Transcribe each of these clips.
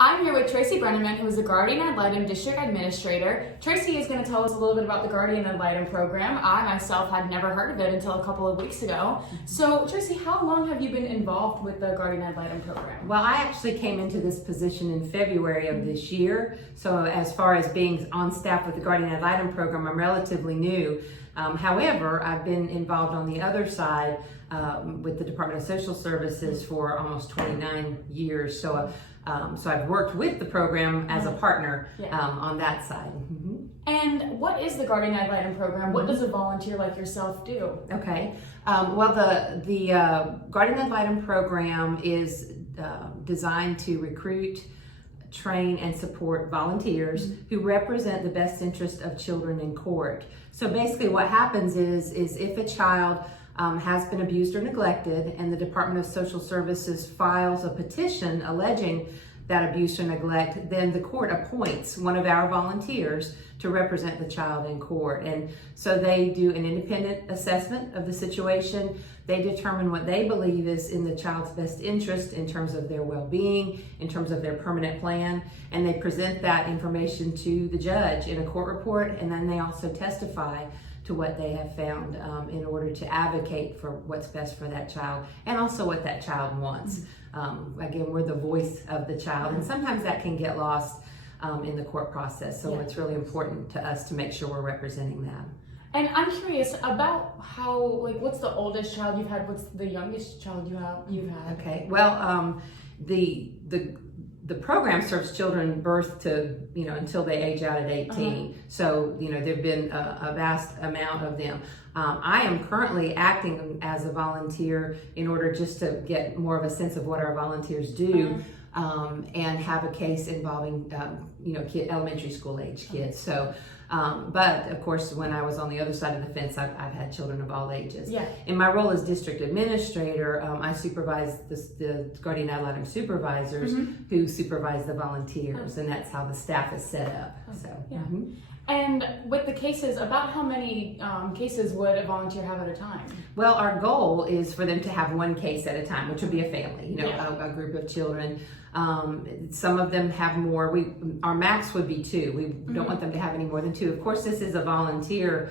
I'm here with Tracy Brenneman, who is the Guardian Ad Litem District Administrator. Tracy is going to tell us a little bit about the Guardian Ad Litem program. I myself had never heard of it until a couple of weeks ago. So Tracy, how long have you been involved with the Guardian Ad Litem program? Well, I actually came into this position in February of this year. So as far as being on staff with the Guardian Ad Litem program, I'm relatively new. However, I've been involved on the other side with the Department of Social Services for almost 29 years. So I've worked with the program as a partner on that side. And what is the Guardian Ad Litem program? What does a volunteer like yourself do? Okay. Well, the Guardian Ad Litem program is designed to recruit, train, and support volunteers who represent the best interest of children in court. So basically what happens is if a child has been abused or neglected and the Department of Social Services files a petition alleging that abuse or neglect, then the court appoints one of our volunteers to represent the child in court. And so they do an independent assessment of the situation. They determine what they believe is in the child's best interest in terms of their well-being, in terms of their permanent plan, and they present that information to the judge in a court report, and then they also testify to what they have found in order to advocate for what's best for that child and also what that child wants. Again, we're the voice of the child, and sometimes that can get lost in the court process. So it's really important to us to make sure we're representing that. And I'm curious about how, what's the oldest child you've had? What's the youngest child you've had? Okay. Well, the program serves children birth to, until they age out at 18. So, there've been a vast amount of them. I am currently acting as a volunteer in order just to get more of a sense of what our volunteers do and have a case involving, elementary school age kids. So, but of course, when I was on the other side of the fence, I've had children of all ages. In my role as district administrator, I supervise the Guardian Ad Litem supervisors who supervise the volunteers, and that's how the staff is set up. And with the cases, about how many cases would a volunteer have at a time? Well, our goal is for them to have one case at a time, which would be a family, a group of children. Some of them have more. Our max would be 2. We don't want them to have any more than 2. Of course, this is a volunteer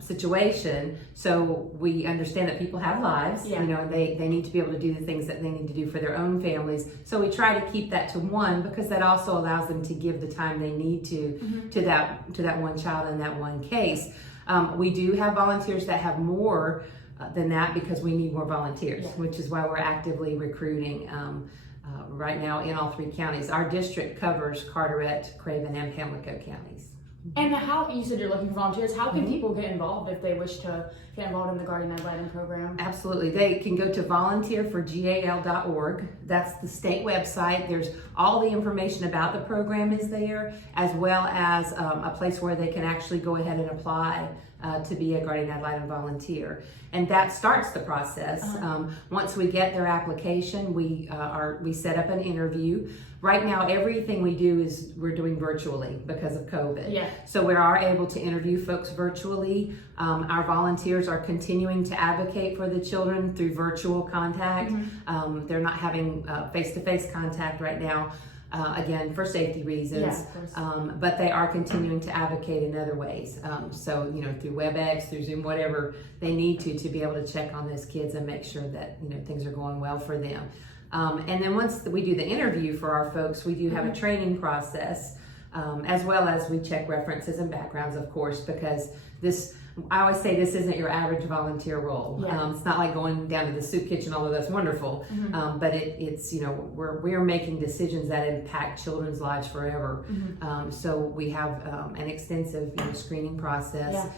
situation, so we understand that people have lives, they need to be able to do the things that they need to do for their own families. So we try to keep that to 1 because that also allows them to give the time they need to that one child in that one case. We do have volunteers that have more than that because we need more volunteers, which is why we're actively recruiting right now in all 3 counties. Our district covers Carteret, Craven, and Pamlico counties. And how, you said you're looking for volunteers, how can people get involved if they wish to get involved in the Guardian Ad Litem program? Absolutely. They can go to volunteerforgal.org. That's the state website. There's all the information about the program is there, as well as a place where they can actually go ahead and apply to be a Guardian Ad Litem volunteer. And that starts the process. Once we get their application, we set up an interview. Right now, everything we do we're doing virtually because of COVID. So we are able to interview folks virtually. Our volunteers are continuing to advocate for the children through virtual contact. They're not having face-to-face contact right now. Again, for safety reasons, but they are continuing to advocate in other ways. So, through WebEx, through Zoom, whatever they need to be able to check on those kids and make sure that, things are going well for them. And then once we do the interview for our folks, we do have a training process, as well as we check references and backgrounds, of course, because I always say this isn't your average volunteer role. It's not like going down to the soup kitchen, although that's wonderful. But it's we're making decisions that impact children's lives forever. So we have an extensive screening process.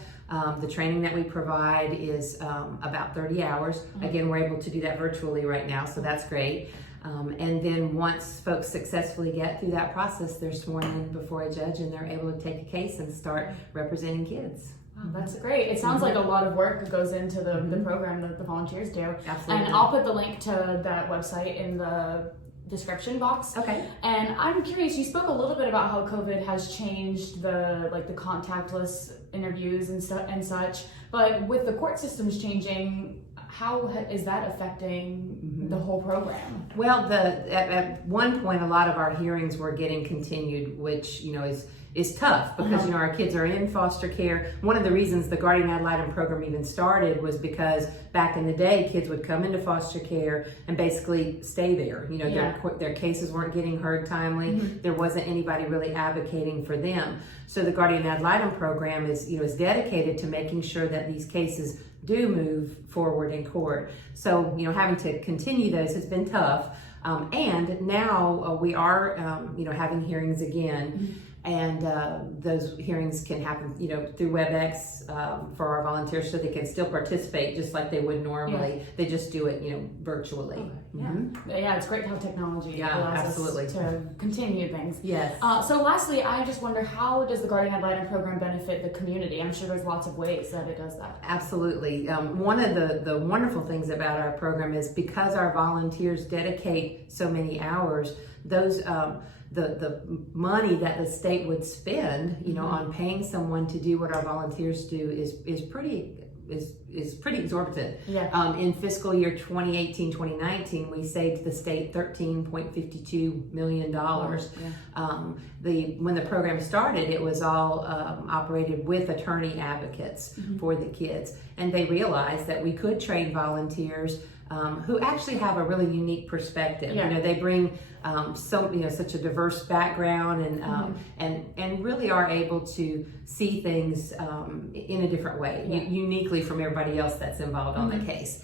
The training that we provide is about 30 hours. Again, we're able to do that virtually right now, so that's great. And then once folks successfully get through that process, they're sworn in before a judge and they're able to take a case and start representing kids. Wow, that's great. It sounds like a lot of work goes into the program that the volunteers do. Absolutely. And I'll put the link to that website in the description box. Okay. And I'm curious, you spoke a little bit about how COVID has changed the contactless interviews and such, but with the court systems changing, is that affecting the whole program? Well, at one point, a lot of our hearings were getting continued, which, you know, is tough because, you know, our kids are in foster care. One of the reasons the Guardian Ad Litem program even started was because back in the day, kids would come into foster care and basically stay there. You know, their cases weren't getting heard timely. There wasn't anybody really advocating for them. So the Guardian Ad Litem program is, you know, is dedicated to making sure that these cases do move forward in court. So, you know, having to continue those has been tough. And now we are, you know, having hearings again. And those hearings can happen, you know, through WebEx for our volunteers, so they can still participate just like they would normally. They just do it, you know, virtually. Okay. Yeah, it's great to have technology allows absolutely us to continue things. Yes. So lastly, I just wonder, how does the Guardian Ad Litem program benefit the community? I'm sure there's lots of ways that it does that. Absolutely. One of the wonderful things about our program is because our volunteers dedicate so many hours, those the money that the state would spend, you know, on paying someone to do what our volunteers do is pretty exorbitant. In fiscal year 2018-2019, we saved the state $13.52 million. When the program started, it was all operated with attorney advocates for the kids, and they realized that we could train volunteers who actually have a really unique perspective. You know, they bring such a diverse background and really are able to see things in a different way, uniquely from everybody else that's involved on the case.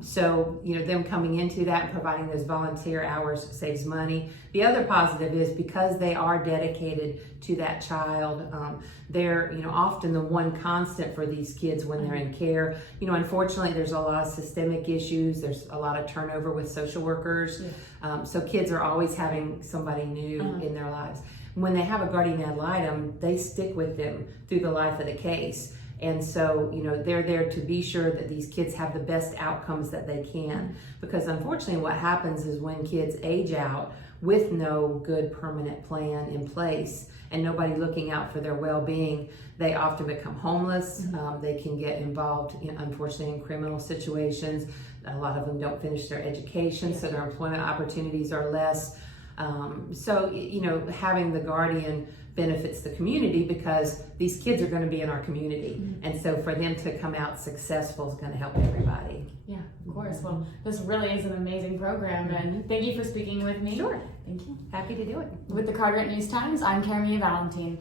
So, you know, them coming into that and providing those volunteer hours saves money. The other positive is because they are dedicated to that child, they're, you know, often the one constant for these kids when they're in care. You know, unfortunately, there's a lot of systemic issues. There's a lot of turnover with social workers. So kids are always having somebody new in their lives. When they have a Guardian Ad Litem, they stick with them through the life of the case. And so, you know, they're there to be sure that these kids have the best outcomes that they can. Because unfortunately, what happens is when kids age out with no good permanent plan in place and nobody looking out for their well-being, they often become homeless. They can get involved, unfortunately, in criminal situations. A lot of them don't finish their education, so their employment opportunities are less. So, you know, having the Guardian benefits the community because these kids are going to be in our community. And so for them to come out successful is going to help everybody. Yeah, of course. Well, this really is an amazing program, and thank you for speaking with me. Sure. Thank you. Happy to do it. With the Carteret News Times, I'm Karamia Valentine.